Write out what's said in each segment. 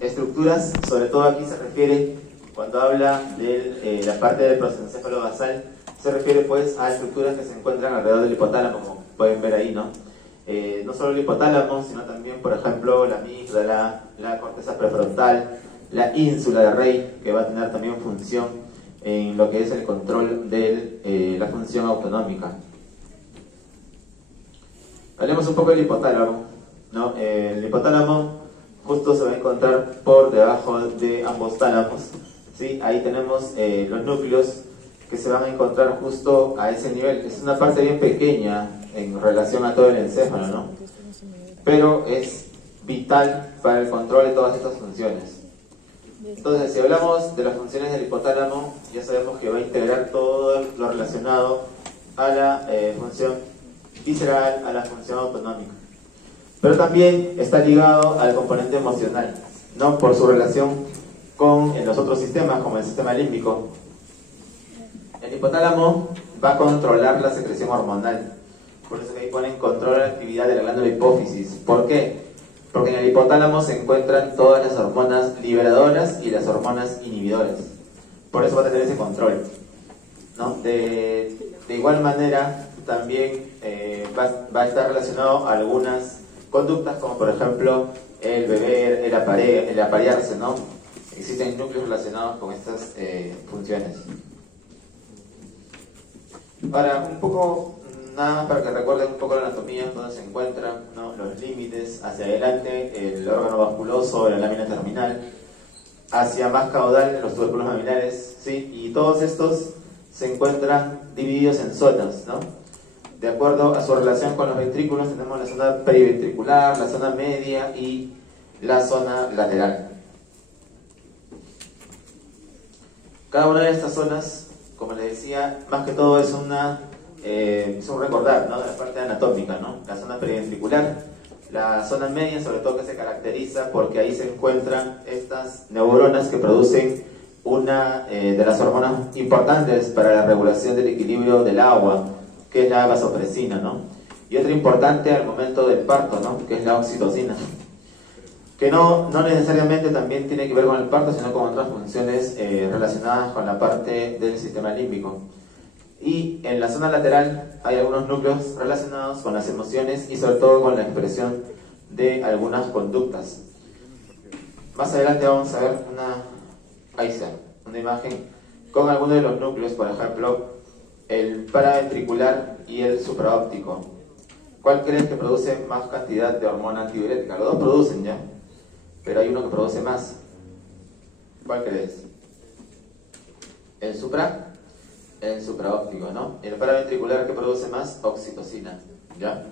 Estructuras, sobre todo aquí se refiere, cuando habla de la parte del prosencéfalo basal, se refiere pues a estructuras que se encuentran alrededor del hipotálamo, como pueden ver ahí, ¿no? No solo el hipotálamo, sino también, por ejemplo, la amígdala, la corteza prefrontal, la ínsula de Rey, que va a tener también función en lo que es el control de la función autonómica. Hablemos un poco del hipotálamo, ¿no? El hipotálamo justo se va a encontrar por debajo de ambos tálamos, ¿sí? Ahí tenemos los núcleos que se van a encontrar justo a ese nivel, que es una parte bien pequeña en relación a todo el encéfalo, ¿no? Pero es vital para el control de todas estas funciones. Entonces, si hablamos de las funciones del hipotálamo, ya sabemos que va a integrar todo lo relacionado a la función visceral, a la función autonómica. Pero también está ligado al componente emocional, ¿no? Por su relación con los otros sistemas, como el sistema límbico. El hipotálamo va a controlar la secreción hormonal. Por eso que ahí ponen control de la actividad de la glándula hipófisis. ¿Por qué? Porque en el hipotálamo se encuentran todas las hormonas liberadoras y las hormonas inhibidoras. Por eso va a tener ese control, ¿no? De igual manera, también va a estar relacionado a algunas conductas, como por ejemplo el beber, el aparearse, ¿no? Existen núcleos relacionados con estas funciones. Ahora, un poco, nada más para que recuerden un poco la anatomía, donde se encuentran, ¿no? Los límites, hacia adelante el órgano vasculoso, la lámina terminal, hacia más caudal los tubérculos maminares, ¿sí? Y todos estos se encuentran divididos en zonas, ¿no? De acuerdo a su relación con los ventrículos, tenemos la zona periventricular, la zona media y la zona lateral. Cada una de estas zonas, como les decía, más que todo es un recordar, ¿no? De la parte anatómica, ¿no? La zona periventricular, la zona media, sobre todo que se caracteriza porque ahí se encuentran estas neuronas que producen una de las hormonas importantes para la regulación del equilibrio del agua, que es la vasopresina, ¿no? Y otra importante al momento del parto, ¿no? Que es la oxitocina, que no necesariamente también tiene que ver con el parto, sino con otras funciones relacionadas con la parte del sistema límbico. Y en la zona lateral hay algunos núcleos relacionados con las emociones y sobre todo con la expresión de algunas conductas. Más adelante vamos a ver una imagen con algunos de los núcleos, por ejemplo, el paraventricular y el supraóptico. ¿Cuál crees que produce más cantidad de hormona antidiurética? Los dos producen ya, pero hay uno que produce más. ¿Cuál crees? El supraóptico, ¿no? El paraventricular, que produce más oxitocina, ¿ya?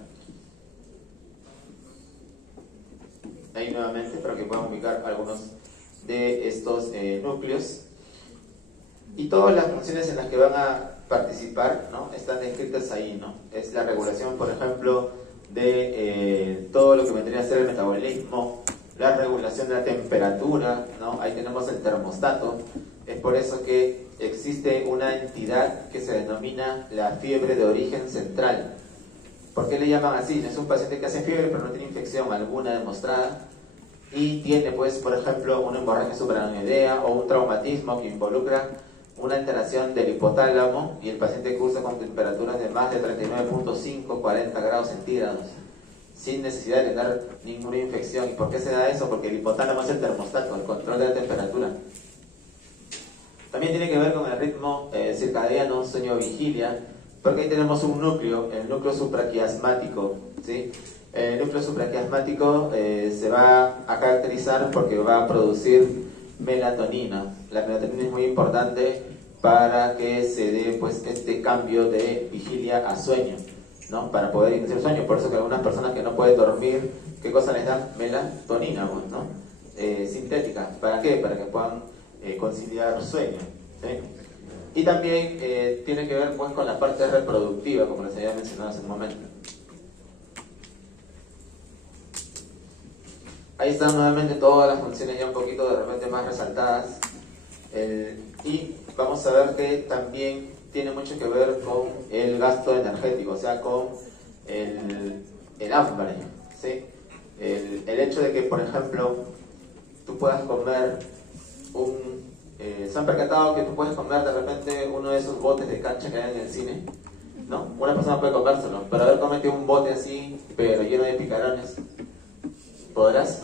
Ahí nuevamente para que puedan ubicar algunos de estos núcleos. Y todas las funciones en las que van a participar, ¿no? Están descritas ahí, ¿no? Es la regulación, por ejemplo, de todo lo que vendría a ser el metabolismo, la regulación de la temperatura, ¿no? Ahí tenemos el termostato. Es por eso que existe una entidad que se denomina la fiebre de origen central. ¿Por qué le llaman así? Es un paciente que hace fiebre pero no tiene infección alguna demostrada y tiene, pues, por ejemplo, una hemorragia supraranoidea o un traumatismo que involucra una alteración del hipotálamo y el paciente cursa con temperaturas de más de 39.5, 40 grados centígrados, sin necesidad de tener ninguna infección. ¿Y por qué se da eso? Porque el hipotálamo es el termostato, el control de la temperatura. También tiene que ver con el ritmo circadiano, sueño-vigilia, porque ahí tenemos un núcleo, el núcleo supraquiasmático, ¿sí? El núcleo supraquiasmático se va a caracterizar porque va a producir melatonina. La melatonina es muy importante para que se dé, pues, este cambio de vigilia a sueño, ¿no? Para poder iniciar el sueño. Por eso que algunas personas que no pueden dormir, ¿qué cosa les dan? Melatonina, ¿no? Sintética. ¿Para qué? Para que puedan conciliar sueño, ¿sí? Y también tiene que ver, pues, con la parte reproductiva, como les había mencionado hace un momento. Ahí están nuevamente todas las funciones ya un poquito de repente más resaltadas. Y vamos a ver que también tiene mucho que ver con el gasto energético, o sea, con el hambre, ¿sí? El hecho de que, por ejemplo, tú puedas comer se han percatado que tú puedes comer de repente uno de esos botes de cancha que hay en el cine, ¿no? Una persona puede comérselo, pero a ver, cómete un bote así, pero lleno de picarones. ¿Podrás?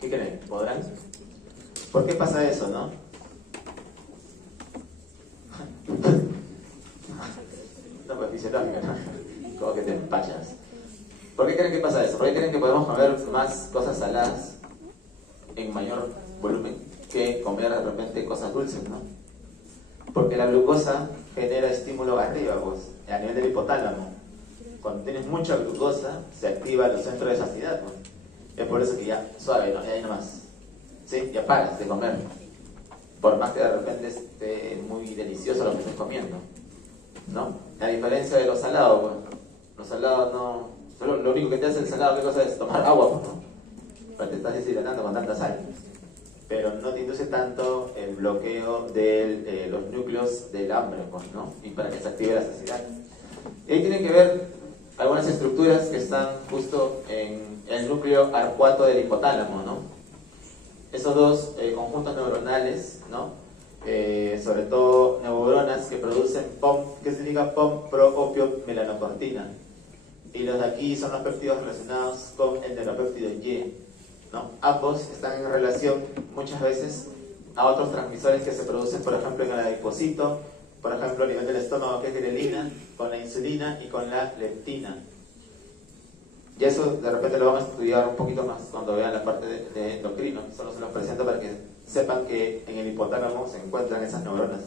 ¿Qué creen? ¿Podrán? ¿Por qué pasa eso, no? No, pues fisiológica, ¿no? Como que te empachas. ¿Por qué creen que pasa eso? ¿Por qué creen que podemos comer más cosas saladas en mayor volumen que comer de repente cosas dulces, ¿no? Porque la glucosa genera estímulo arriba, pues, a nivel del hipotálamo. Cuando tienes mucha glucosa, se activan los centros de saciedad, pues. Es por eso que ya, suave, ¿no? Ya nomás. ¿Sí? Ya paras de comer. Por más que de repente esté muy delicioso lo que estés comiendo, ¿no? A diferencia de los salados, pues. Los salados no... Solo lo único que te hace el salado, ¿qué cosa es? Tomar agua, pues, ¿no? Porque te estás deshidratando con tanta sal. Pero no te induce tanto el bloqueo de los núcleos del hambre, pues, ¿no? Y para que se active la saciedad. Y ahí tienen que ver algunas estructuras que están justo en el núcleo arcuato del hipotálamo, ¿no? Esos dos conjuntos neuronales, ¿no? Sobre todo neuronas que producen POM, ¿qué significa POM? Pro-opio-melanocortina. Y los de aquí son los péptidos relacionados con el neuropéptido Y, ¿no? Ambos están en relación muchas veces a otros transmisores que se producen, por ejemplo, en el adipocito, por ejemplo, a nivel del estómago, que es grelina, con la insulina y con la leptina. Y eso de repente lo vamos a estudiar un poquito más cuando vean la parte de endocrino. Solo se los presento para que sepan que en el hipotálamo se encuentran esas neuronas.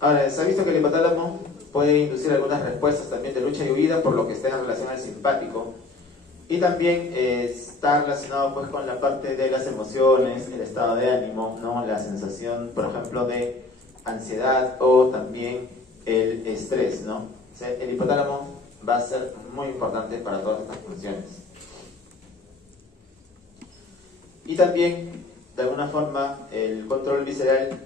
Ahora, se ha visto que el hipotálamo puede inducir algunas respuestas también de lucha y huida, por lo que está en relación al simpático. Y también está relacionado pues con la parte de las emociones, el estado de ánimo, ¿no? La sensación, por ejemplo, de ansiedad o también el estrés, ¿no? O sea, el hipotálamo va a ser muy importante para todas estas funciones. Y también, de alguna forma, el control visceral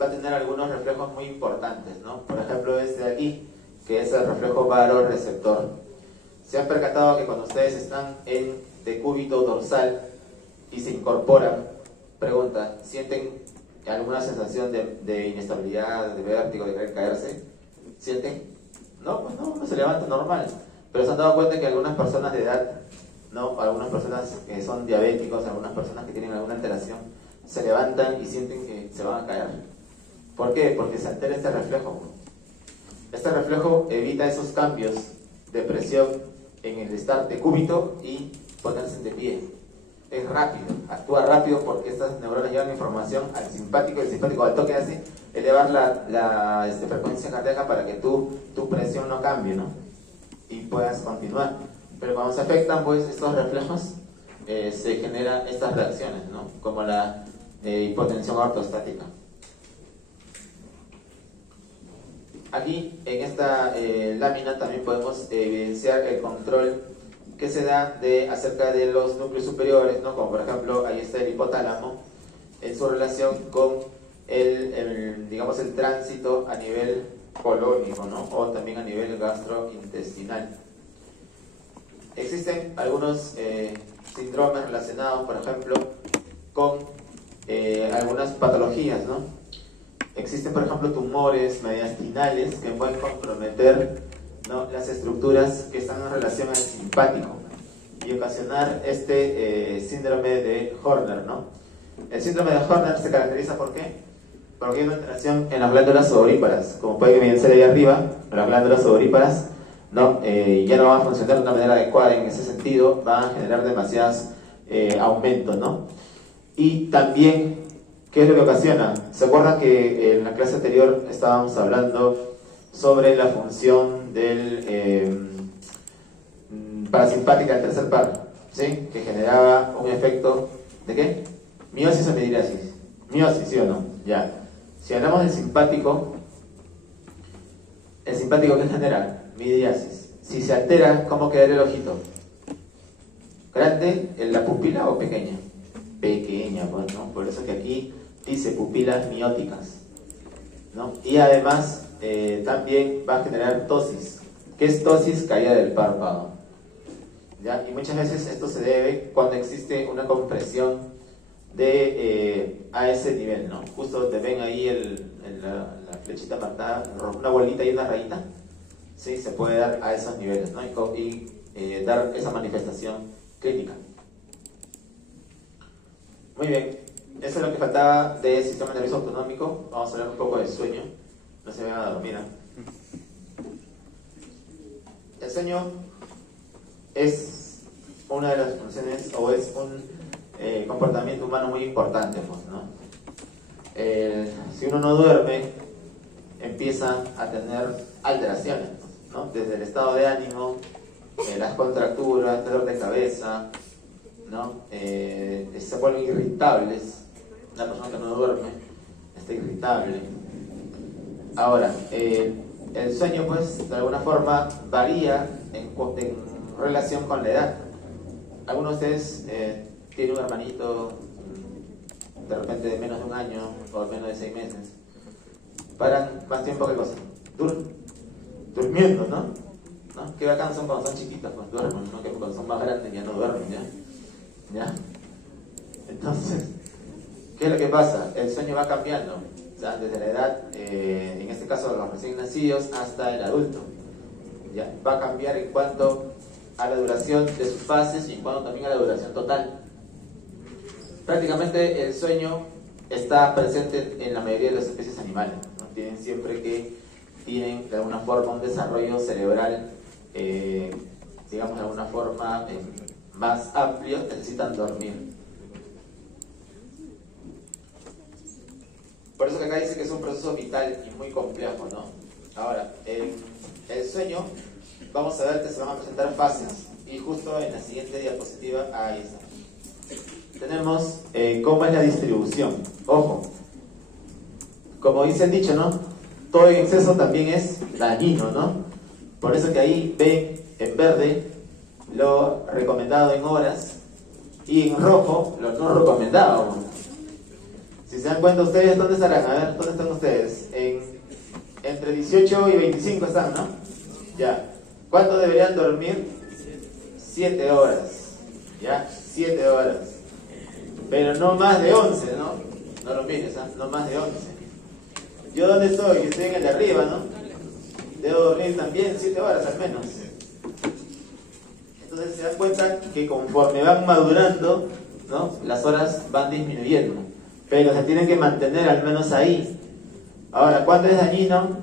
va a tener algunos reflejos muy importantes, ¿no? Por ejemplo, este de aquí, que es el reflejo varoreceptor. Se han percatado que cuando ustedes están en decúbito dorsal y se incorporan, pregunta, ¿sienten alguna sensación de inestabilidad, de vértigo, de querer caerse? ¿Sienten? No, pues no se levanta normal. Pero se han dado cuenta que algunas personas de edad, ¿no? Algunas personas que son diabéticos, algunas personas que tienen alguna alteración, se levantan y sienten que se van a caer. ¿Por qué? Porque se altera este reflejo. Este reflejo evita esos cambios de presión en el estar decúbito y ponerse de pie. Es rápido, actúa rápido porque estas neuronas llevan información al simpático y el simpático al toque hace elevar la frecuencia cardíaca para que tu presión no cambie, ¿no? Y puedas continuar. Pero cuando se afectan pues estos reflejos, se generan estas reacciones, ¿no? Como la hipotensión ortostática. Aquí en esta lámina también podemos evidenciar el control que se da acerca de los núcleos superiores, ¿no? Como por ejemplo ahí está el hipotálamo en su relación con digamos el tránsito a nivel colónico, ¿no? O también a nivel gastrointestinal. Existen algunos síndromes relacionados, por ejemplo, con algunas patologías, ¿no? Existen, por ejemplo, tumores mediastinales que pueden comprometer, ¿no? Las estructuras que están en relación al simpático y ocasionar este síndrome de Horner, ¿no? El síndrome de Horner se caracteriza ¿por qué? Porque hay una alteración en las glándulas ovoríparas. Como pueden evidenciar ahí arriba, las glándulas ovoríparas, ¿no? Ya no van a funcionar de una manera adecuada. En ese sentido van a generar demasiados aumentos, ¿no? Y también, ¿qué es lo que ocasiona? ¿Se acuerdan que en la clase anterior estábamos hablando sobre la función del parasimpática del tercer par? ¿Sí? Que generaba un efecto ¿de qué? ¿Miosis o midriasis? Miosis, ¿sí o no? Ya. Si hablamos del simpático, ¿el simpático qué genera? Midriasis. Si se altera, ¿cómo quedaría el ojito? ¿Grande en la pupila o pequeña? Pequeña, pues, ¿no? Por eso que aquí dice pupilas mióticas, ¿no? Y además también va a generar ptosis. que es tosis caída del párpado. ¿Ya? Y muchas veces esto se debe cuando existe una compresión a ese nivel, ¿no? Justo te ven ahí la flechita marcada, una bolita y una rayita, ¿sí? Se puede dar a esos niveles, ¿no? Y dar esa manifestación clínica. Muy bien, eso es lo que faltaba del sistema nervioso autonómico. Vamos a hablar un poco de sueño. No se vayan a dormir, ¿eh? El sueño es una de las funciones, o es un comportamiento humano muy importante, pues, ¿no? Si uno no duerme, empieza a tener alteraciones, ¿no? Desde el estado de ánimo, las contracturas, dolor de cabeza, ¿no? Se vuelven irritables. Una persona que no duerme está irritable. Ahora, el sueño, pues, de alguna forma varía en relación con la edad. Algunos de ustedes tienen un hermanito de repente de menos de un año o menos de 6 meses. Paran más tiempo que cosa. Durmiendo, ¿no? Qué bacán son cuando son chiquitos, pues duermen, ¿no? Que cuando son más grandes ya no duermen, ¿ya? Entonces, ¿qué es lo que pasa? El sueño va cambiando, o sea, desde la edad, en este caso los recién nacidos, hasta el adulto. ¿Ya? Va a cambiar en cuanto a la duración de sus fases y en cuanto también a la duración total. Prácticamente el sueño está presente en la mayoría de las especies animales, ¿no? Tienen de alguna forma un desarrollo cerebral, digamos de alguna forma más amplio, necesitan dormir. Por eso que acá dice que es un proceso vital y muy complejo, ¿no? Ahora, el sueño, vamos a ver que se van a presentar fases, y justo en la siguiente diapositiva, ahí está. Tenemos cómo es la distribución. Ojo, como dice el dicho, ¿no? Todo en exceso también es dañino, ¿no? Por eso que ahí ven en verde lo recomendado en horas y en rojo lo no recomendado. Si se dan cuenta ustedes, ¿dónde estarán? A ver, ¿dónde están ustedes? Entre 18 y 25 están, ¿no? Ya. ¿Cuánto deberían dormir? 7 horas. ¿Ya? 7 horas. Pero no más de 11, ¿no? No lo mires, ¿eh? No más de 11. ¿Yo dónde estoy? Yo estoy en el de arriba, ¿no? Debo dormir también 7 horas al menos. Entonces se dan cuenta que conforme van madurando, ¿no? Las horas van disminuyendo. Pero se tienen que mantener al menos ahí. Ahora, ¿cuánto es dañino?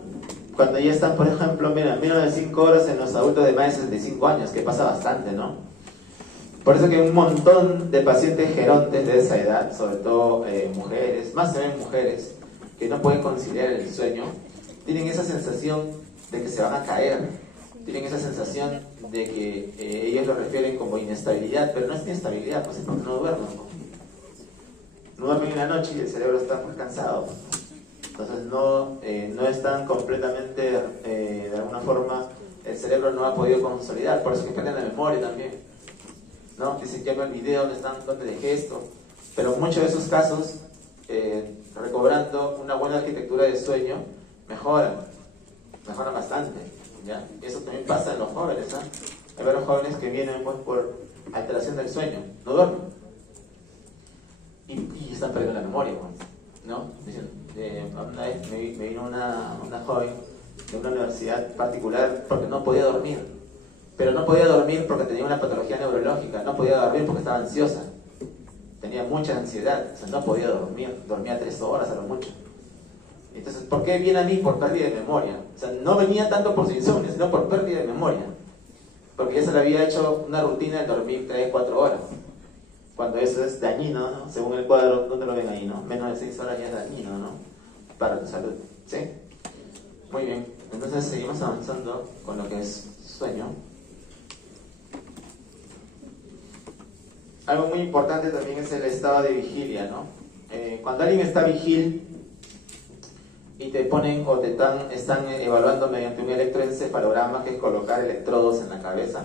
Cuando ya están, por ejemplo, mira, menos de 5 horas en los adultos de más de 65 años, que pasa bastante, ¿no? Por eso que un montón de pacientes gerontes de esa edad, sobre todo mujeres, más se ven mujeres, que no pueden conciliar el sueño, tienen esa sensación de que se van a caer, tienen esa sensación de que ellos lo refieren como inestabilidad, pero no es inestabilidad, pues es porque no duermen, ¿no? No duermen en la noche y el cerebro está muy cansado. Entonces no están completamente, de alguna forma, el cerebro no ha podido consolidar, por eso que pierden la memoria también, ¿no? Dicen, ya me olvidé dónde dejé esto. Pero en muchos de esos casos, recobrando una buena arquitectura de sueño, mejoran bastante, ¿ya? Eso también pasa en los jóvenes, ¿eh? Hay varios jóvenes que vienen pues, por alteración del sueño, no duermen y están perdiendo la memoria, ¿no? Dicen, una vez me vino una joven de una universidad particular porque no podía dormir, pero no podía dormir porque tenía una patología neurológica, no podía dormir porque estaba ansiosa, tenía mucha ansiedad, o sea, no podía dormir, dormía 3 horas a lo mucho. Entonces, ¿por qué viene a mí? Por pérdida de memoria. O sea, no venía tanto por su insomnio, sino por pérdida de memoria, porque ya se le había hecho una rutina de dormir 3-4 horas, cuando eso es dañino, ¿no? Según el cuadro, ¿dónde lo ven ahí, no? Menos de 6 horas ya es dañino, ¿no? Para tu salud, ¿sí? Muy bien, entonces seguimos avanzando con lo que es sueño. Algo muy importante también es el estado de vigilia, ¿no? Cuando alguien está vigil y te ponen o están evaluando mediante un electroencefalograma, que es colocar electrodos en la cabeza,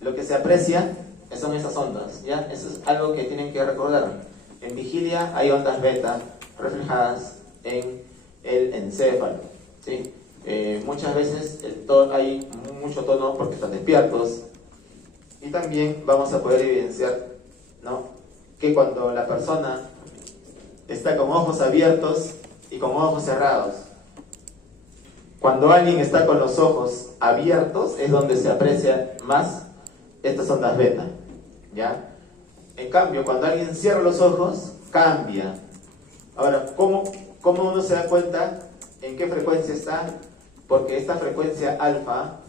lo que se aprecia son esas ondas, ¿ya? Eso es algo que tienen que recordar. En vigilia hay ondas beta reflejadas en el encéfalo, ¿sí? Muchas veces hay mucho tono porque están despiertos. Y también vamos a poder evidenciar, ¿no?, que cuando la persona está con ojos abiertos y con ojos cerrados. Cuando alguien está con los ojos abiertos es donde se aprecia más estas ondas beta, ¿ya? En cambio, cuando alguien cierra los ojos, cambia. Ahora, ¿cómo uno se da cuenta en qué frecuencia está? Porque esta frecuencia alfa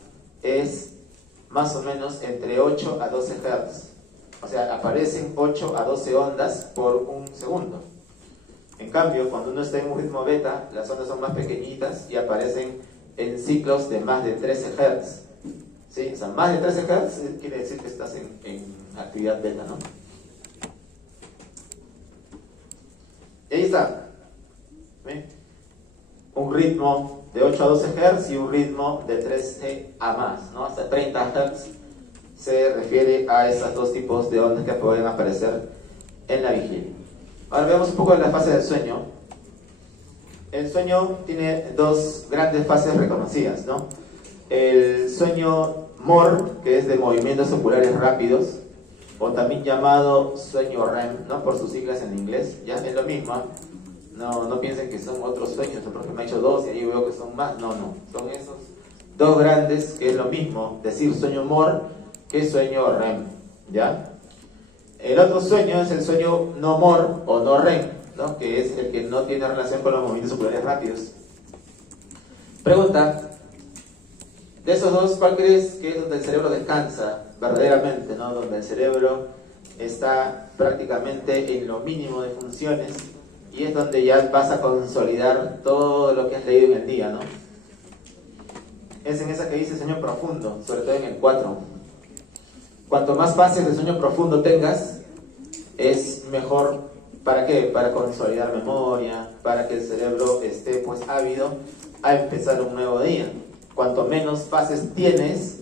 es más o menos entre 8 a 12 Hz. O sea, aparecen 8 a 12 ondas por un segundo. En cambio, cuando uno está en un ritmo beta, las ondas son más pequeñitas y aparecen en ciclos de más de 13 Hz. ¿Sí? O sea, más de 13 Hz quiere decir que estás en actividad beta, ¿no? Y ahí está. ¿Ven? Un ritmo de 8 a 12 Hz y un ritmo de 13 a más, ¿no? Hasta 30 Hz se refiere a esos dos tipos de ondas que pueden aparecer en la vigilia. Ahora veamos un poco de la fase del sueño. El sueño tiene dos grandes fases reconocidas, ¿no? El sueño MOR, que es de movimientos oculares rápidos, o también llamado sueño REM, ¿no?, por sus siglas en inglés. Ya es lo mismo. No piensen que son otros sueños, el profe me ha hecho dos y ahí veo que son más. No, son esos dos grandes, que es lo mismo decir sueño MOR que sueño REM, ¿ya? El otro sueño es el sueño no MOR o no REM, ¿no?, que es el que no tiene relación con los movimientos oculares rápidos. Pregunta: de esos dos, ¿cuál crees que es donde el cerebro descansa verdaderamente, ¿no?, donde el cerebro está prácticamente en lo mínimo de funciones y es donde ya vas a consolidar todo lo que has leído en el día, ¿no? Es en esa que dice sueño profundo, sobre todo en el 4. Cuanto más fases de sueño profundo tengas, es mejor. ¿Para qué? Para consolidar memoria, para que el cerebro esté pues ávido a empezar un nuevo día. Cuanto menos fases tienes,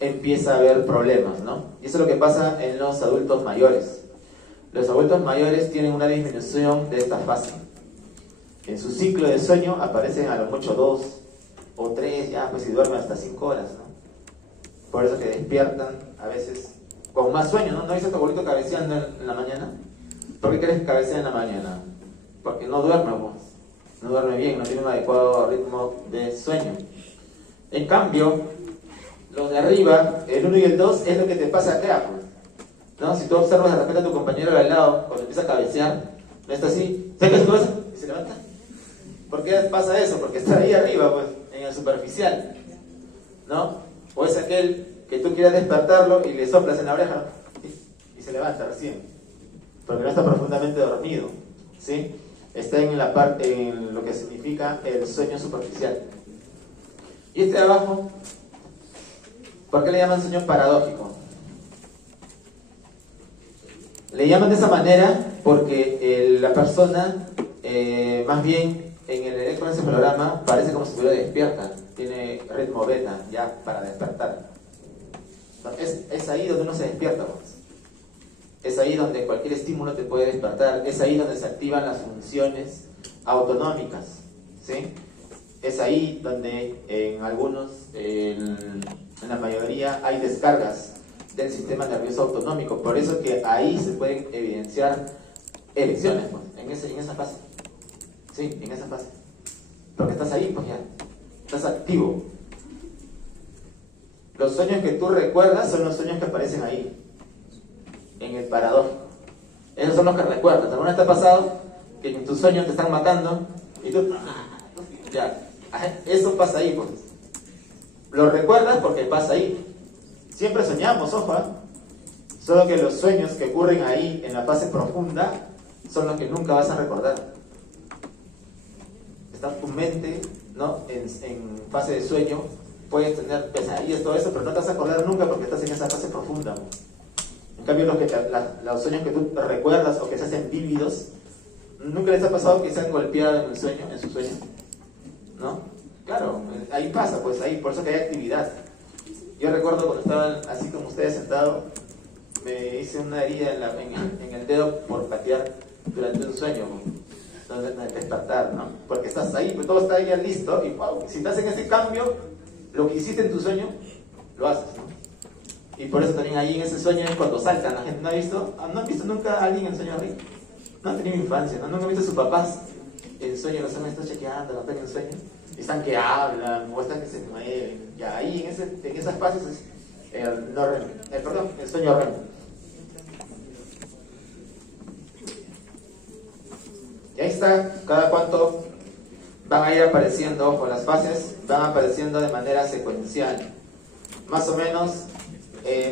empieza a haber problemas, ¿no? Y eso es lo que pasa en los adultos mayores. Los adultos mayores tienen una disminución de esta fase. En su ciclo de sueño aparecen a lo mucho 2 o 3, ya pues si duermen hasta 5 horas, ¿no? Por eso que despiertan a veces con más sueño, ¿no? ¿No dice tu abuelito cabeceando en la mañana? ¿Por qué crees que cabecea en la mañana? Porque no duerme, pues. No duerme bien, no tiene un adecuado ritmo de sueño. En cambio, los de arriba, el 1 y el 2, es lo que te pasa acá, pues, ¿no? Si tú observas de repente a tu compañero de al lado, cuando empieza a cabecear, no está así, saca su cabeza y se levanta. ¿Por qué pasa eso? Porque está ahí arriba, pues, en el superficial, ¿no? O es aquel que tú quieras despertarlo y le soplas en la oreja y se levanta recién, porque no está profundamente dormido, ¿sí? Está en la parte, en lo que significa el sueño superficial. Y este de abajo, ¿por qué le llaman sueño paradójico? Le llaman de esa manera porque la persona, más bien en el electroencefalograma, parece como si estuviera despierta. Tiene ritmo beta ya para despertar. Es ahí donde uno se despierta, pues. Es ahí donde cualquier estímulo te puede despertar. Es ahí donde se activan las funciones autonómicas, ¿sí? Es ahí donde en algunos, en la mayoría, hay descargas del sistema nervioso autonómico. Por eso que ahí se pueden evidenciar erecciones, pues, en esa fase. Sí, en esa fase. Porque estás ahí, pues ya. Estás activo. Los sueños que tú recuerdas son los sueños que aparecen ahí, en el paradójico. Esos son los que recuerdas. ¿Alguna vez te ha pasado que en tus sueños te están matando y tú... ya, eso pasa ahí, pues. Lo recuerdas porque pasa ahí. Siempre soñamos, ojo, ¿eh? Solo que los sueños que ocurren ahí en la fase profunda son los que nunca vas a recordar. Está tu mente, ¿no?, en fase de sueño. Puedes tener pesadillas, todo eso, pero no te vas a acordar nunca porque estás en esa fase profunda. En cambio, los sueños que tú recuerdas o que se hacen vívidos, ¿nunca les ha pasado que se han golpeado en su sueño? ¿No? Claro, ahí pasa, pues ahí, por eso que hay actividad. Yo recuerdo cuando estaba así como ustedes sentado, me hice una herida en el dedo por patear durante un sueño. el despertar, ¿no? Porque estás ahí, pues todo está ya listo y wow, si estás en ese cambio, lo que hiciste en tu sueño, lo haces, ¿no? Y por eso también ahí en ese sueño es cuando saltan. La gente no han visto nunca a alguien en sueño así. No han tenido infancia, ¿no? Nunca han visto a sus papás en sueño, los han estado chequeando, los están en sueño. Y están que hablan, o están que se mueven. Y ahí en esas fases es el sueño REM. Y ahí está, cada cuánto van a ir apareciendo, ojo, las fases van apareciendo de manera secuencial. Más o menos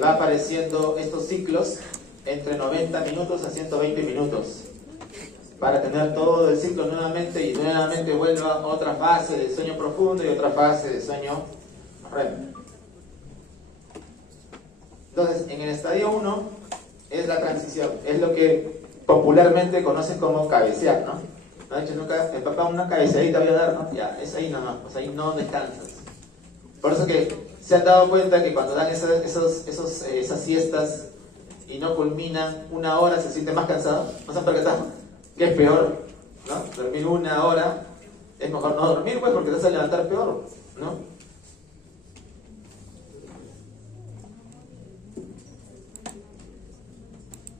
va apareciendo estos ciclos entre 90 minutos a 120 minutos. Para tener todo el ciclo nuevamente y nuevamente vuelva a otra fase de sueño profundo y otra fase de sueño REM. Entonces, en el estadio 1 es la transición, es lo que popularmente conocen como cabecear, ¿no? No ha dicho nunca, el papá una cabeceadita voy a dar, ¿no? Ya, es ahí nomás, pues ahí no descansas. Por eso que se han dado cuenta que cuando dan esas siestas y no culminan una hora, se siente más cansado. ¿No se han percatado? Que es peor, ¿no? Dormir una hora, es mejor no dormir, pues, porque te vas a levantar peor, ¿no?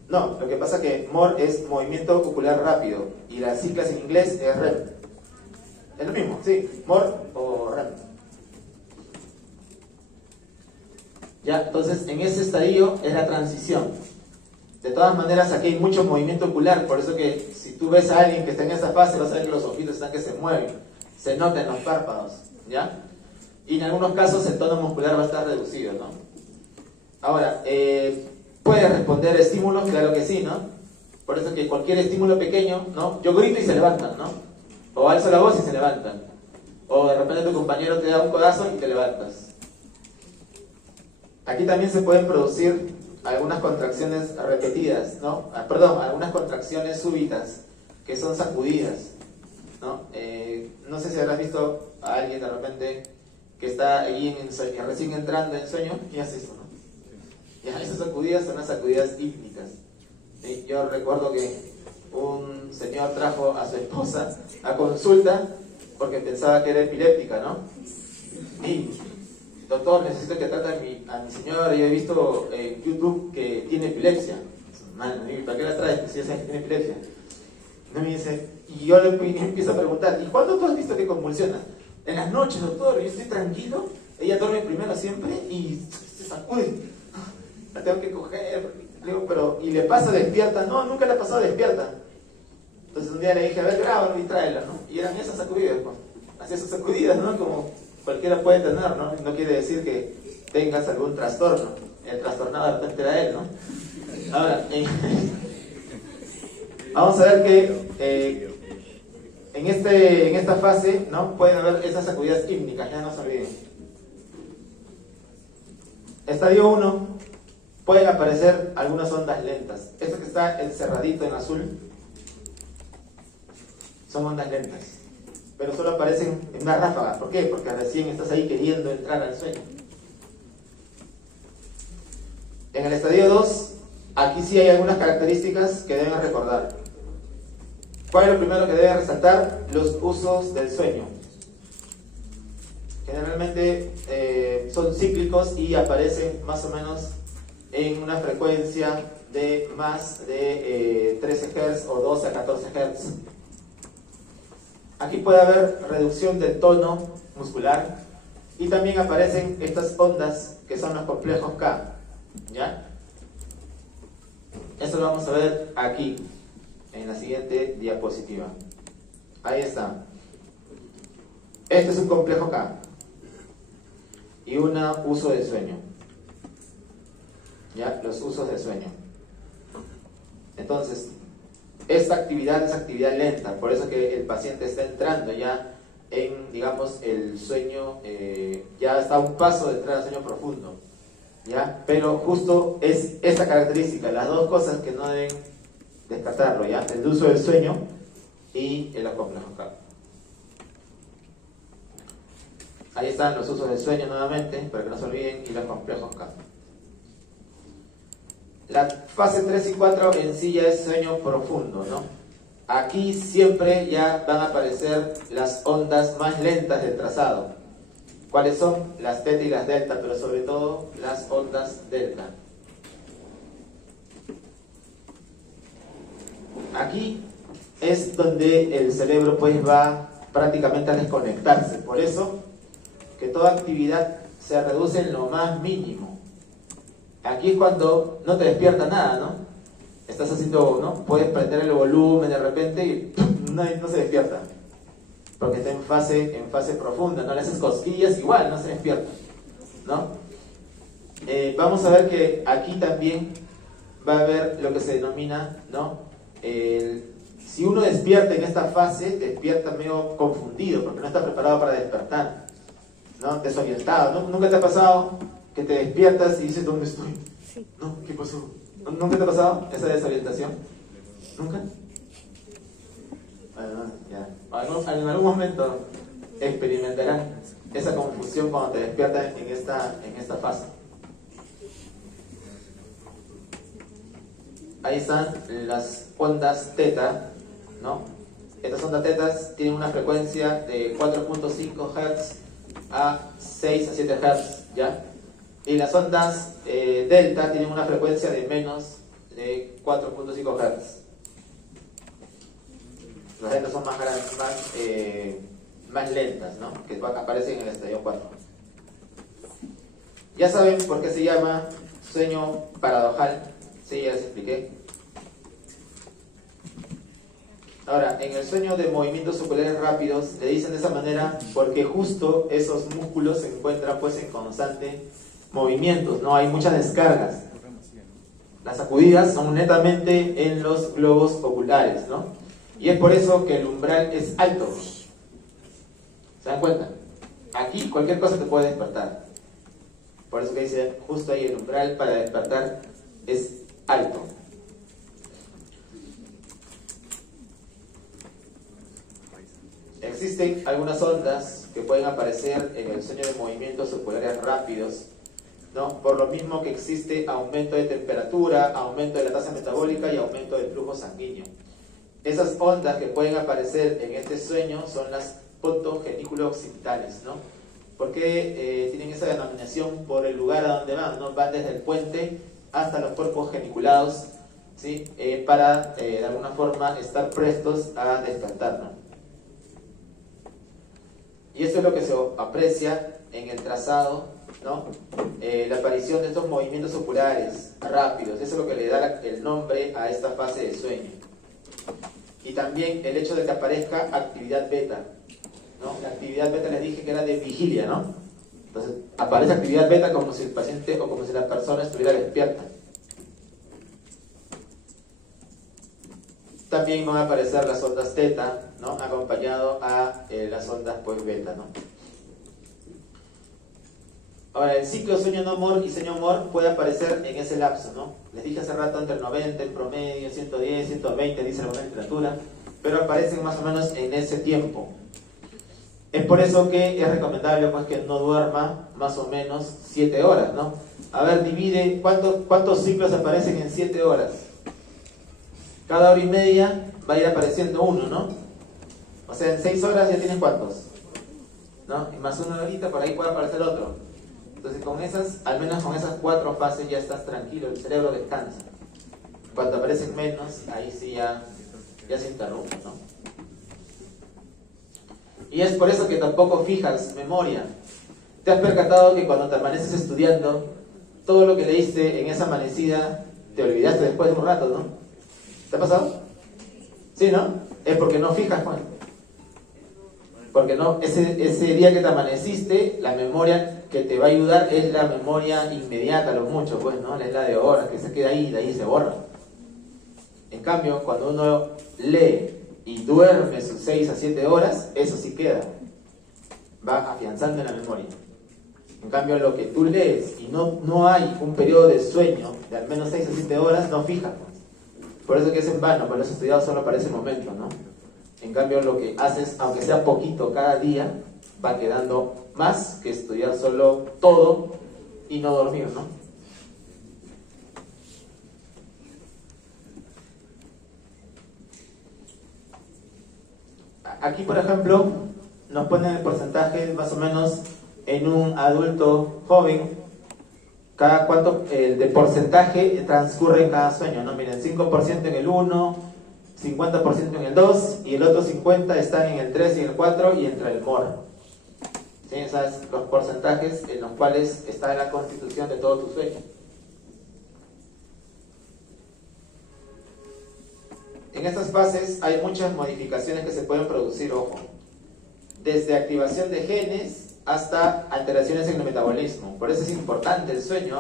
No, lo que pasa es que MOR es movimiento ocular rápido y las siglas en inglés es REM. Es lo mismo, sí, MOR o REM. Ya, entonces en ese estadio es la transición. De todas maneras aquí hay mucho movimiento ocular, por eso que si tú ves a alguien que está en esa fase vas a ver que los ojitos están que se mueven, se nota en los párpados, ¿ya? Y en algunos casos el tono muscular va a estar reducido, ¿no? Ahora, ¿puede responder estímulos? Claro que sí, ¿no? Por eso que cualquier estímulo pequeño, ¿no? Yo grito y se levantan, ¿no? O alzo la voz y se levantan. O de repente tu compañero te da un codazo y te levantas. Aquí también se pueden producir algunas contracciones repetidas, ¿no? Algunas contracciones súbitas, que son sacudidas, ¿no? No sé si habrás visto a alguien de repente que está ahí recién entrando en sueño y hace eso, ¿no? Ya, esas sacudidas son las sacudidas hípnicas. ¿Sí? Yo recuerdo que un señor trajo a su esposa a consulta porque pensaba que era epiléptica, ¿no? Y, doctor, necesito que trate a mi señora, yo he visto en YouTube que tiene epilepsia. Man, ¿para qué la traes? Si ya sabes que tiene epilepsia. No me dice, y yo le empiezo a preguntar, ¿y cuándo tú has visto que convulsiona? En las noches, doctor, yo estoy tranquilo, ella duerme primero siempre y se sacude. La tengo que coger, le digo, pero, ¿y le pasa despierta? No, nunca le ha pasado despierta. Entonces un día le dije, a ver, grábalo y tráela, ¿no? Y eran esas sacudidas, pues. Así esas sacudidas, ¿no? Como cualquiera puede tener, ¿no? No quiere decir que tengas algún trastorno. El trastornado de repente era él, ¿no? Ahora, vamos a ver que en esta fase, ¿no? Pueden haber esas sacudidas hípnicas, ya no se olviden. Estadio 1. Pueden aparecer algunas ondas lentas. Esto que está encerradito en azul son ondas lentas, pero solo aparecen en una ráfaga. ¿Por qué? Porque recién estás ahí queriendo entrar al sueño. En el estadio 2, aquí sí hay algunas características que deben recordar. ¿Cuál es lo primero que deben resaltar? Los usos del sueño. Generalmente son cíclicos y aparecen más o menos en una frecuencia de más de 13 Hz o 12 a 14 Hz. Aquí puede haber reducción del tono muscular y también aparecen estas ondas que son los complejos K, ¿ya? Eso lo vamos a ver aquí en la siguiente diapositiva. Ahí está. Este es un complejo K y un uso de sueño. ¿Ya? Los usos de sueño. Entonces, esta actividad es actividad lenta, por eso que el paciente está entrando ya en, digamos, el sueño, ya está a un paso de entrar al sueño profundo, ¿ya? Pero justo es esa característica, las dos cosas que no deben descartarlo, ¿ya? El uso del sueño y el complejo K. Ahí están los usos del sueño nuevamente, para que no se olviden, y los complejos K. La fase 3 y 4 en sí ya es sueño profundo, ¿no? Aquí siempre ya van a aparecer las ondas más lentas del trazado. ¿Cuáles son? Las teta y las delta, pero sobre todo las ondas delta. Aquí es donde el cerebro pues va prácticamente a desconectarse. Por eso que toda actividad se reduce en lo más mínimo. Aquí es cuando no te despierta nada, ¿no? Estás haciendo, ¿no? Puedes prender el volumen de repente y no se despierta. Porque está en fase profunda, no le haces cosquillas, igual no se despierta, ¿no? Vamos a ver que aquí también va a haber lo que se denomina, ¿no? Si uno despierta en esta fase, despierta medio confundido, porque no está preparado para despertar, ¿no? Desorientado, ¿no? ¿Nunca te ha pasado que te despiertas y dices, ¿dónde estoy? Sí. ¿No? ¿Qué pasó? ¿Nunca te ha pasado esa desorientación? ¿Nunca? Bueno, ya. En algún momento experimentarás esa confusión cuando te despiertas en esta fase. Ahí están las ondas teta, ¿no? Estas ondas tetas tienen una frecuencia de 4.5 Hz a 6 a 7 Hz, ¿ya? Y las ondas delta tienen una frecuencia de menos de 4.5 Hz. Las delta son más lentas, ¿no? Que aparecen en el estadio 4. Ya saben por qué se llama sueño paradojal. Sí, ya les expliqué. Ahora, en el sueño de movimientos oculares rápidos, le dicen de esa manera porque justo esos músculos se encuentran pues en constante movimientos, no hay muchas descargas. Las sacudidas son netamente en los globos oculares, ¿no? Y es por eso que el umbral es alto. ¿Se dan cuenta? Aquí cualquier cosa te puede despertar. Por eso que dice justo ahí el umbral para despertar es alto. Existen algunas ondas que pueden aparecer en el sueño de movimientos oculares rápidos, ¿no? Por lo mismo que existe aumento de temperatura, aumento de la tasa metabólica y aumento del flujo sanguíneo. Esas ondas que pueden aparecer en este sueño son las fotogeniculo-occipitales, ¿no? ¿Por qué tienen esa denominación? Por el lugar a donde van, ¿no? Van desde el puente hasta los cuerpos geniculados, ¿sí? Para de alguna forma estar prestos a despertar, ¿no? Y eso es lo que se aprecia en el trazado, ¿no? La aparición de estos movimientos oculares rápidos, eso es lo que le da el nombre a esta fase de sueño. Y también el hecho de que aparezca actividad beta, ¿no? La actividad beta les dije que era de vigilia, ¿no? Entonces aparece actividad beta como si el paciente o como si la persona estuviera despierta. También van a aparecer las ondas teta, ¿no? Acompañado a las ondas pues beta, ¿no? Ahora, el ciclo sueño-no-mor y sueño-mor puede aparecer en ese lapso, ¿no? Les dije hace rato entre el 90, en promedio, 110, 120, dice alguna literatura, pero aparecen más o menos en ese tiempo. Es por eso que es recomendable pues que no duerma más o menos 7 horas, ¿no? A ver, divide, ¿cuántos ciclos aparecen en 7 horas? Cada hora y media va a ir apareciendo uno, ¿no? O sea, en 6 horas ya tienes ¿cuántos? ¿No? Y más una horita por ahí puede aparecer otro. Entonces con esas, al menos con esas 4 fases ya estás tranquilo, el cerebro descansa. Cuando aparecen menos, ahí sí ya se interrumpe, ¿no? Y es por eso que tampoco fijas memoria. ¿Te has percatado que cuando te amaneces estudiando, todo lo que leíste en esa amanecida, te olvidaste después de un rato, ¿no? ¿Te ha pasado? ¿Sí, no? Es porque no fijas, Juan. Porque no, ese día que te amaneciste, la memoria que te va a ayudar es la memoria inmediata, lo mucho, pues, ¿no? Es la de horas, que se queda ahí y de ahí se borra. En cambio, cuando uno lee y duerme sus 6 a 7 horas, eso sí queda. Va afianzando en la memoria. En cambio, lo que tú lees y no hay un periodo de sueño de al menos 6 a 7 horas, no fijas. Por eso que es en vano, por eso estudiado solo para ese momento, ¿no? En cambio, lo que haces, aunque sea poquito cada día, va quedando más que estudiar solo todo y no dormir, ¿no? Aquí, por ejemplo, nos ponen el porcentaje más o menos en un adulto joven, cada cuánto de porcentaje transcurre en cada sueño, ¿no? Miren, 5% en el 1, 50% en el 2 y el otro 50% están en el 3 y el 4 y entre el MOR. ¿Sí? Esos son los porcentajes en los cuales está la constitución de todo tu sueño. En estas fases hay muchas modificaciones que se pueden producir, ojo, desde activación de genes hasta alteraciones en el metabolismo. Por eso es importante el sueño.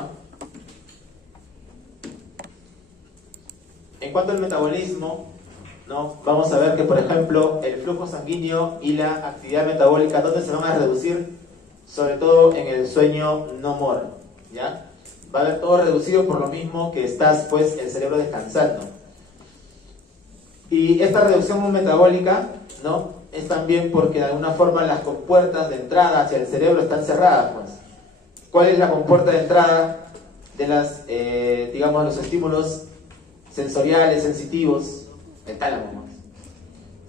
En cuanto al metabolismo, ¿no? Vamos a ver que, por ejemplo, el flujo sanguíneo y la actividad metabólica, ¿dónde se van a reducir? Sobre todo en el sueño no MOR, ¿ya? Va a haber todo reducido por lo mismo que estás, pues, el cerebro descansando. Y esta reducción metabólica, ¿no? Es también porque de alguna forma las compuertas de entrada hacia el cerebro están cerradas, pues. ¿Cuál es la compuerta de entrada de las, digamos, los estímulos sensoriales, sensitivos? El tálamo, pues.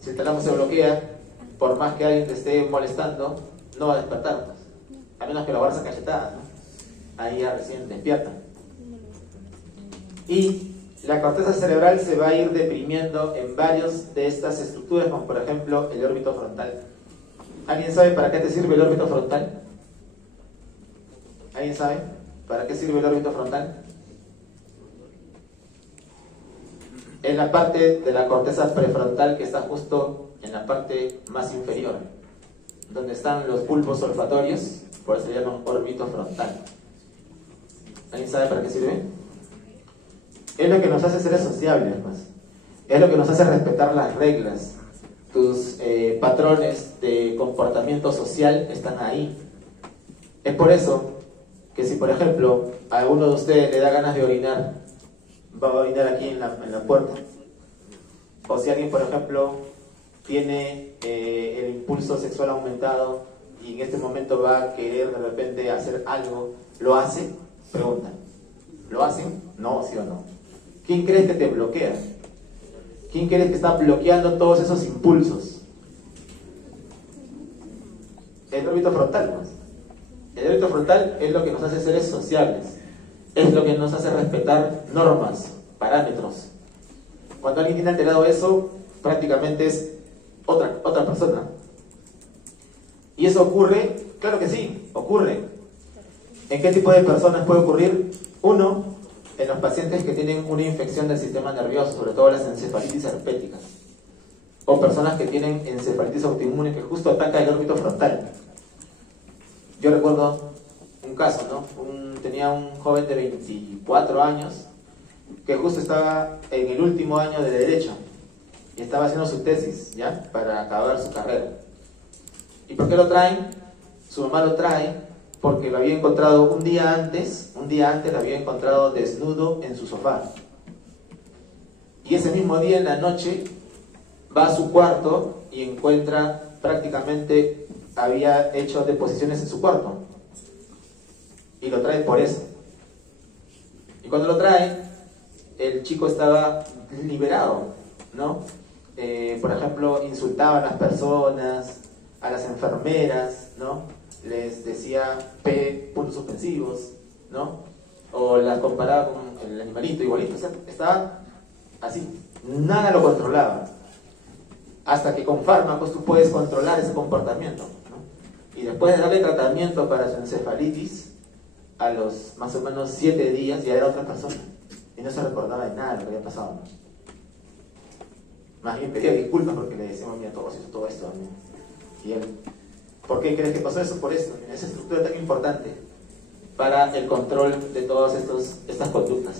Si el tálamo se bloquea, por más que alguien te esté molestando, no va a despertar, pues. A menos que lo agarres a cachetadas, ¿no? Ahí ya recién despierta. Y la corteza cerebral se va a ir deprimiendo en varios de estas estructuras, como por ejemplo el órbito frontal. ¿Alguien sabe para qué te sirve el órbito frontal? ¿Alguien sabe para qué sirve el órbito frontal? Es la parte de la corteza prefrontal que está justo en la parte más inferior, donde están los bulbos olfatorios, por eso se llama órbito frontal. ¿Alguien sabe para qué sirve? Es lo que nos hace seres sociables, pues. Es lo que nos hace respetar las reglas. Tus patrones de comportamiento social están ahí. Es por eso que si, por ejemplo, a alguno de ustedes le da ganas de orinar, va a orinar aquí en la puerta. O si alguien, por ejemplo, tiene el impulso sexual aumentado y en este momento va a querer de repente hacer algo, ¿lo hace? Pregunta. ¿Lo hacen? No, sí o no. ¿Quién crees que te bloquea? ¿Quién crees que está bloqueando todos esos impulsos? El órbito frontal, pues. El órbito frontal es lo que nos hace seres sociables. Es lo que nos hace respetar normas, parámetros. Cuando alguien tiene alterado eso, prácticamente es otra persona. ¿Y eso ocurre? Claro que sí, ocurre. ¿En qué tipo de personas puede ocurrir? Uno, en los pacientes que tienen una infección del sistema nervioso, sobre todo las encefalitis herpéticas, o personas que tienen encefalitis autoinmune que justo ataca el órbito frontal. Yo recuerdo un caso, ¿no? Tenía un joven de 24 años que justo estaba en el último año de Derecho y estaba haciendo su tesis, ¿ya? Para acabar su carrera. ¿Y por qué lo traen? Su mamá lo trae porque lo había encontrado un día antes lo había encontrado desnudo en su sofá. Y ese mismo día en la noche va a su cuarto y encuentra prácticamente, había hecho deposiciones en su cuarto. Y lo trae por eso. Y cuando lo trae, el chico estaba liberado, ¿no? Por ejemplo, insultaba a las personas, a las enfermeras, ¿no? Les decía P, puntos suspensivos, ¿no? O las comparaba con el animalito igualito. O sea, estaba así, nada lo controlaba. Hasta que con fármacos tú puedes controlar ese comportamiento, ¿no? Y después de darle tratamiento para su encefalitis, a los más o menos 7 días ya era otra persona. Y no se recordaba de nada de lo que había pasado, ¿no? Más bien pedía disculpas porque le decíamos, mira, todos hizo todo esto, ¿no? Y él, ¿por qué crees que pasó eso? Por eso, en esa estructura tan importante para el control de todas estas conductas.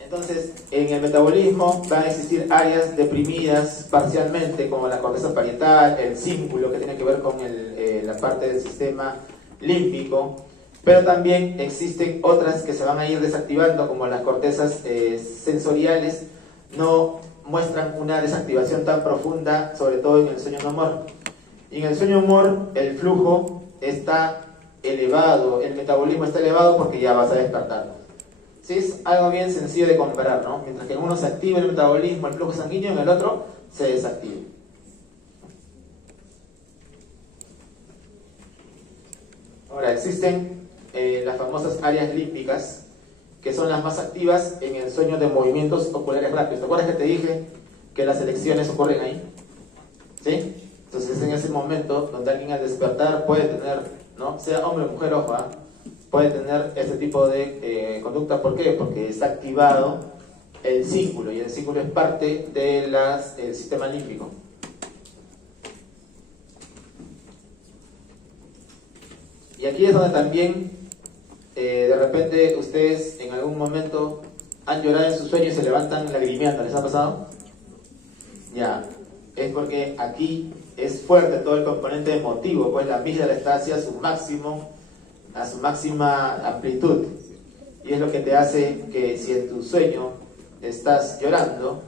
Entonces, en el metabolismo van a existir áreas deprimidas parcialmente, como la corteza parietal, el cíngulo, que tiene que ver con la parte del sistema límbico, pero también existen otras que se van a ir desactivando, como las cortezas sensoriales, no muestran una desactivación tan profunda, sobre todo en el sueño no MOR. Y en el sueño MOR el flujo está elevado, el metabolismo está elevado porque ya vas a despertar. Sí, es algo bien sencillo de comparar, ¿no? Mientras que en uno se activa el metabolismo, el flujo sanguíneo, en el otro se desactiva. Ahora, existen las famosas áreas límbicas, que son las más activas en el sueño de movimientos oculares rápidos. ¿Te acuerdas que te dije que las elecciones ocurren ahí? ¿Sí? Entonces es en ese momento donde alguien al despertar puede tener, ¿no? Sea hombre o mujer, ojo, puede tener ese tipo de conducta. ¿Por qué? Porque está activado el cíngulo, y el cíngulo es parte del sistema límbico. Y aquí es donde también de repente ustedes en algún momento han llorado en sus sueños y se levantan lagrimeando. ¿Les ha pasado? Ya, es porque aquí es fuerte todo el componente emotivo, pues la amígdala está hacia su máximo, a su máxima amplitud, y es lo que te hace que si en tu sueño estás llorando,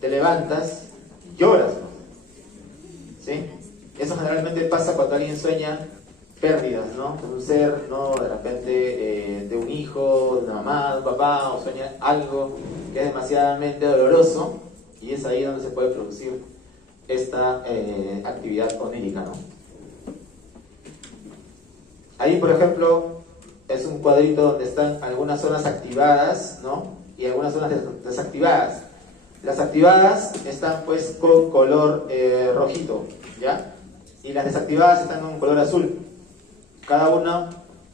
te levantas y lloras, ¿sí? Eso generalmente pasa cuando alguien sueña pérdidas, ¿no? De un ser, ¿no? De repente de un hijo, de una mamá, de un papá, o sueña algo que es demasiadamente doloroso, y es ahí donde se puede producir esta actividad onírica, ¿no? Ahí, por ejemplo, es un cuadrito donde están algunas zonas activadas, ¿no? Y algunas zonas desactivadas. Las activadas están pues con color rojito, ¿ya? Y las desactivadas están con color azul. Cada una